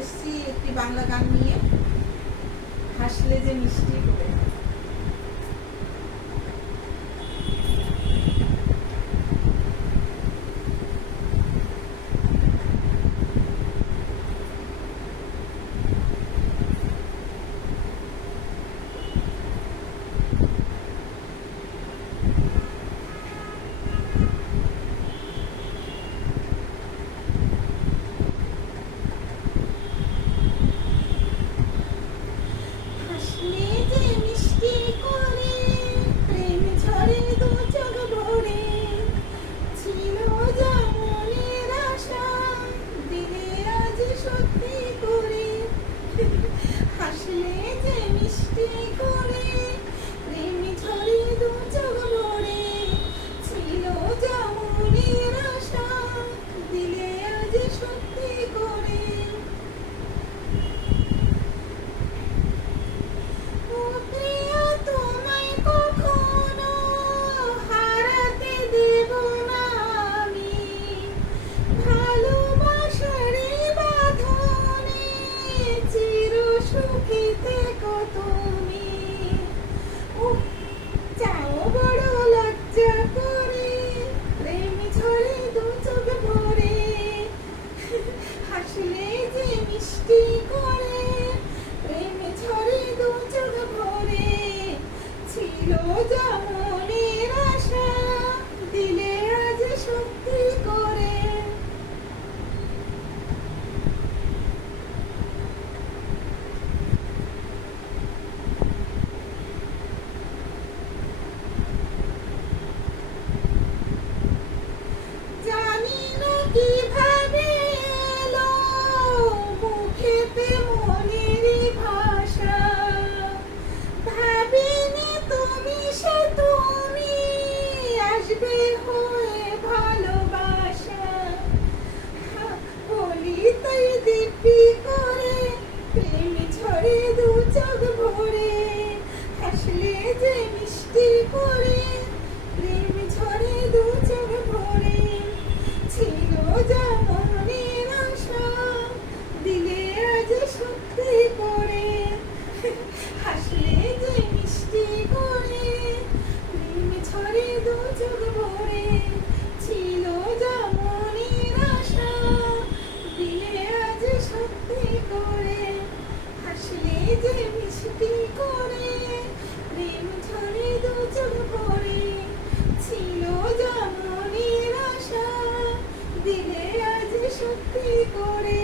এসেছি একটি বাংলা গান নিয়ে, হাসলে যে মিষ্টি করে। হাসলে যে মিষ্টি করে প্রেম ঝরে দু চোখ ভরে, ছিল যেমনের আশা দিলে আজ সত্যি করে। ও প্রিয়া তোমায় কখনো হারাতে দেব না আমি, ভালোবাসারে বাঁধনে চির সুখী থেকো তুমি। ও চাও বড় লজ্জা করে প্রেম ঝরে দু চোখ ভরে, হাসলে যে মিষ্টি করে প্রেম ঝরে দু চোখ ভরে, ছিল যেমনের আশা দিলে আজ সত্যি করে। জানি না কিভাবে এলো মুখেতে মনের ভাষা, ভাবিনি তুমি সে তুমি আসবে হয়ে ভালোবাসা। বলি তাই দিব্যি করে প্রেম ঝরে দু চোখ ভরে, হাসলে যে মিষ্টি করে প্রেম ঝরে দু চোখ ভরে, ছিল যেমনের আশা দিলে আজ সত্যি করে। হাসলে যে মিষ্টি করে প্রেম ঝরে দু চোখ ভরে, ছিল যেমনের আশা দিলে আজ সত্যি করে। হাসলে যে মিষ্টি করে প্রেম ঝরে দু চোখ ভরে, ছিল যেমনের আশা দিলে আজ সত্যি করে।